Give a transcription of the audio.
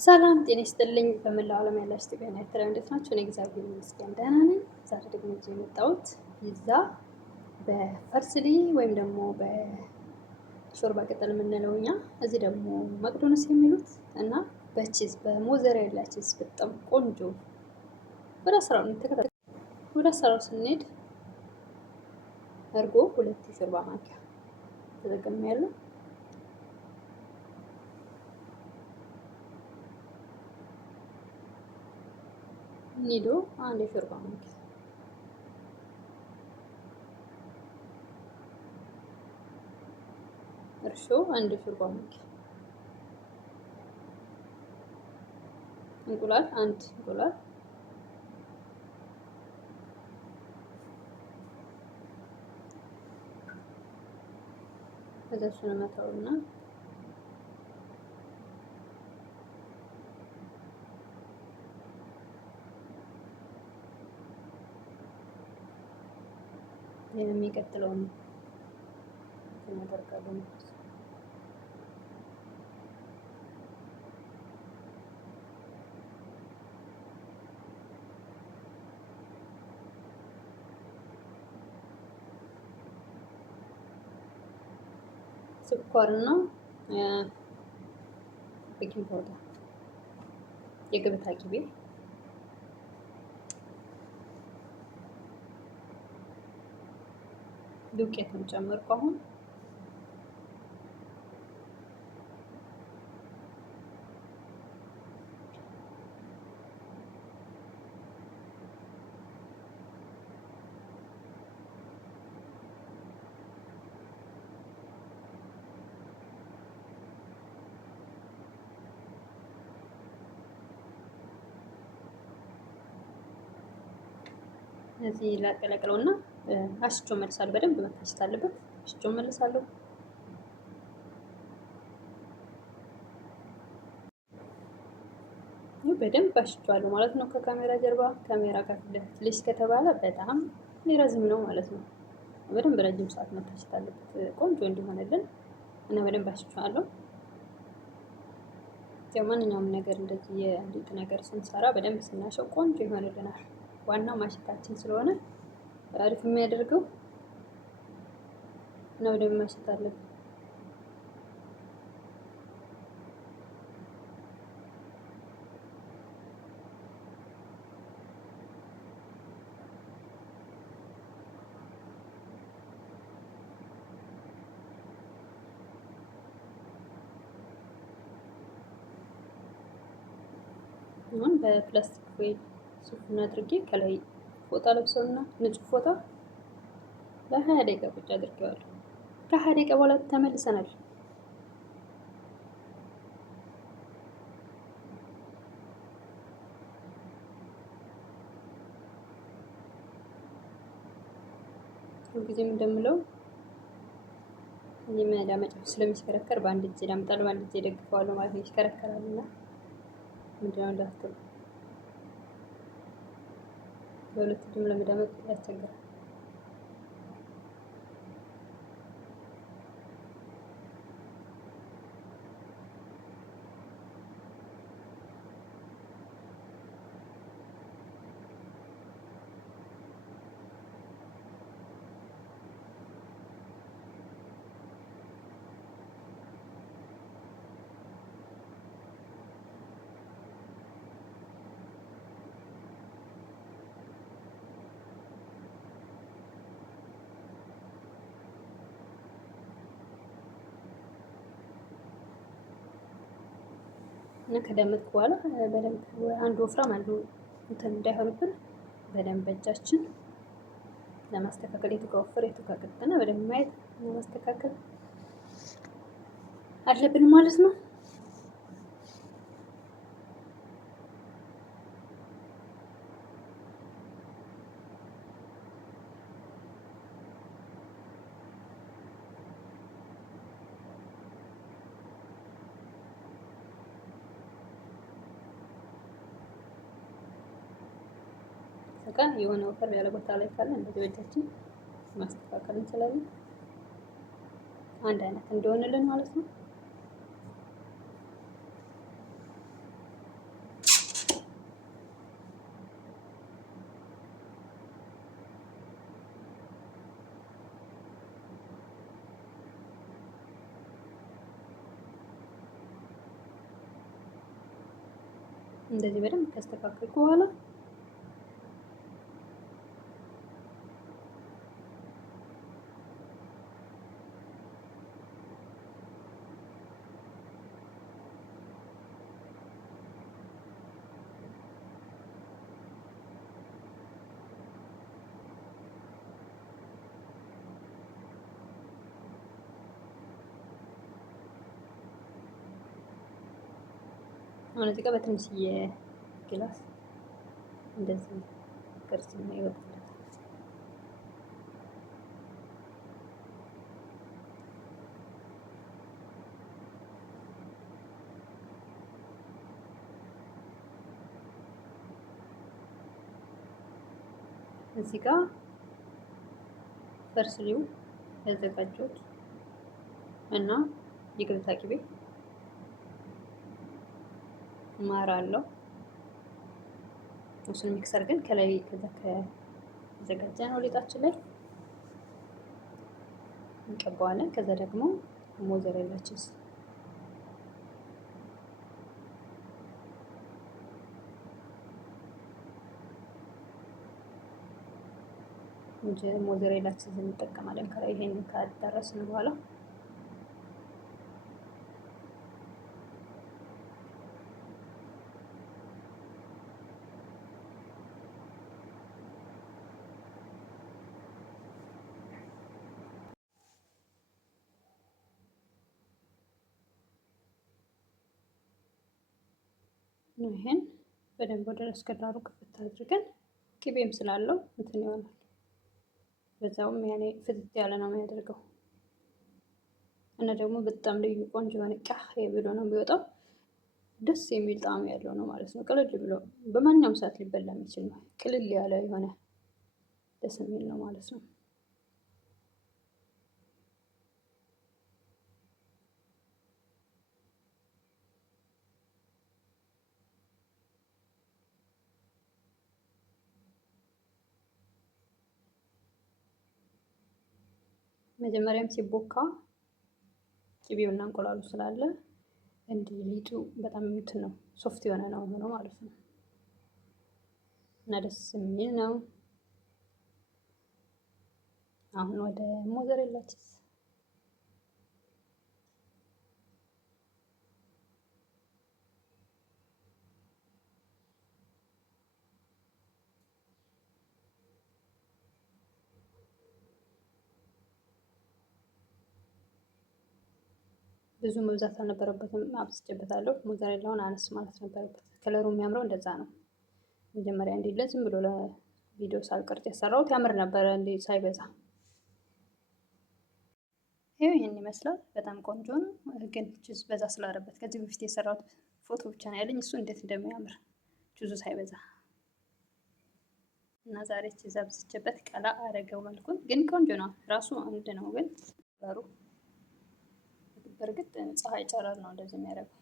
ሰላም ጤና ይስጥልኝ። በመላው ዓለም ያላችሁ ኢትዮጵያውያን ኤርትራውያን እንዴት ናችሁ? እኔ እግዚአብሔር ይመስገን ደህና ነኝ። ዛሬ ደግሞ ይዤ የመጣሁት ፒዛ በፐርስሊ ወይም ደግሞ በሾርባ ቅጠል የምንለው እኛ እዚህ ደግሞ መቅዶንስ የሚሉት እና በቺዝ በሞዘሬላ ቺዝ በጣም ቆንጆ ወደ አሰራሩ ተከታተሉ። ወደ አሰራሩ ስንሄድ እርጎ 2 የሾርባ ማንኪያ ተጠቅሜያለሁ። ኒዶ 1 የሾርባ ማንኪያ፣ እርሾ 1 የሾርባ ማንኪያ፣ እንቁላል 1 እንቁላል፣ ከዛ እሱን መተውና የሚቀጥለውን እናደርጋለን። ስኳርና ቤኪንግ ፓውደር፣ የገበታ ቅቤ፣ ዱቄትን ጨመርኩ። አሁን እዚህ ላቀላቅለውና አሽቾ መልሳለሁ። በደንብ መታሸት አለበት። አሽቾ መልሳለሁ። በደንብ አሽቸዋለሁ ማለት ነው። ከካሜራ ጀርባ ካሜራ ጋር ልጅ ከተባለ በጣም ሊረዝም ነው ማለት ነው። በደንብ ረጅም ሰዓት መታሸት አለበት ቆንጆ እንዲሆንልን እና በደንብ አሽቸዋለሁ። ያው ማንኛውም ነገር እንደዚህ የሊጥ ነገር ስንሰራ በደንብ ስናሸው ቆንጆ ይሆንልናል። ዋናው ማሽታችን ስለሆነ አሪፍ የሚያደርገው ነው። በደንብ ማሽት አለብን። አሁን በፕላስቲክ ፎይል ሱፉን አድርጌ ከላይ ፎጣ ለብሰውና ንጹህ ፎጣ ለ20 ደቂቃ ቁጭ አድርጌዋለሁ። ከ20 ደቂቃ በኋላ ተመልሰናል። ሁልጊዜም እንደምለው እኔ ማዳመጫው ስለሚሽከረከር በአንድ እጄ ዳምጣለሁ፣ በአንድ እጄ ደግፈዋለሁ ማለት ነው። ይሽከረከራልና ምንድነው እንዳትሉ በሁለት እጅም ለመዳመጥ ያስቸግራል። እና ከዳመጥኩ በኋላ በደንብ አንዱ ወፍራም አንዱ እንትን እንዳይሆንብን በደንብ በእጃችን ለማስተካከል የቱ ጋር ወፈረ የቱ ጋር ቀጠነ በደንብ ማየት ለማስተካከል አለብን ማለት ነው። ካለቀ የሆነ ወፈር ያለ ቦታ ላይ ካለ እንደዚህ በእጃችን ማስተካከል እንችላለን። አንድ አይነት እንደሆነልን ማለት ነው። እንደዚህ በደንብ ካስተካከልኩ በኋላ አሁን እዚህ ጋር በትንሽዬ ግላስ እንደዚህ ቅርጽ ነው ይወጣል። እዚህ ጋር ፈርስሊው ያዘጋጀሁት እና የገበታ ቅቤ ማር አለው። እሱን ሚክሰር ግን ከላይ ከዛ ከዘጋጀ ነው ሊጣችን ላይ እንቀባዋለን። ከዛ ደግሞ ሞዘሬላ ቺዝ ሞዘሬላ ቺዝ እንጠቀማለን ከላይ ይሄንን ካዳረስን በኋላ ይሄን በደንብ ወደ እስከዳሩ ክፍት አድርገን ቅቤም ስላለው እንትን ይሆናል። በዛውም ያኔ ፍትት ያለ ነው የሚያደርገው እና ደግሞ በጣም ልዩ ቆንጆ የሆነ ብሎ ነው የሚወጣው። ደስ የሚል ጣዕም ያለው ነው ማለት ነው። ቅልል ብሎ በማንኛውም ሰዓት ሊበላ የሚችል ነው። ቅልል ያለ የሆነ ደስ የሚል ነው ማለት ነው። መጀመሪያም ሲቦካ ቅቤውና እንቁላሉ ስላለ እንዲህ ሊጡ በጣም እንትን ነው ሶፍት የሆነ ነው ሆኖ ማለት ነው እና ደስ የሚል ነው። አሁን ወደ ሞዘሬላ ቺዝ ብዙ መብዛት አልነበረበትም። አብዝቼበታለሁ። ሞዘሬላውን አነስ ማለት ነበረበት። ከለሩ የሚያምረው እንደዛ ነው። መጀመሪያ እንዲህ ዝም ብሎ ለቪዲዮ ሳልቀርጽ የሰራሁት ያምር ነበረ እንዲህ ሳይበዛ። ይሄን ይመስላል። በጣም ቆንጆ ነው። ግን ቺዝ በዛ ስላደረበት ከዚህ በፊት የሰራሁት ፎቶ ብቻ ነው ያለኝ እሱ እንዴት እንደሚያምር ቺዙ ሳይበዛ እና ዛሬ ቺዝ አብዝቼበት ቀላ አደረገው መልኩን። ግን ቆንጆ ነው። ራሱ አንድ ነው ግን በርግጥ ፀሐይ ጨረር ነው እንደዚህ የሚያደርገው።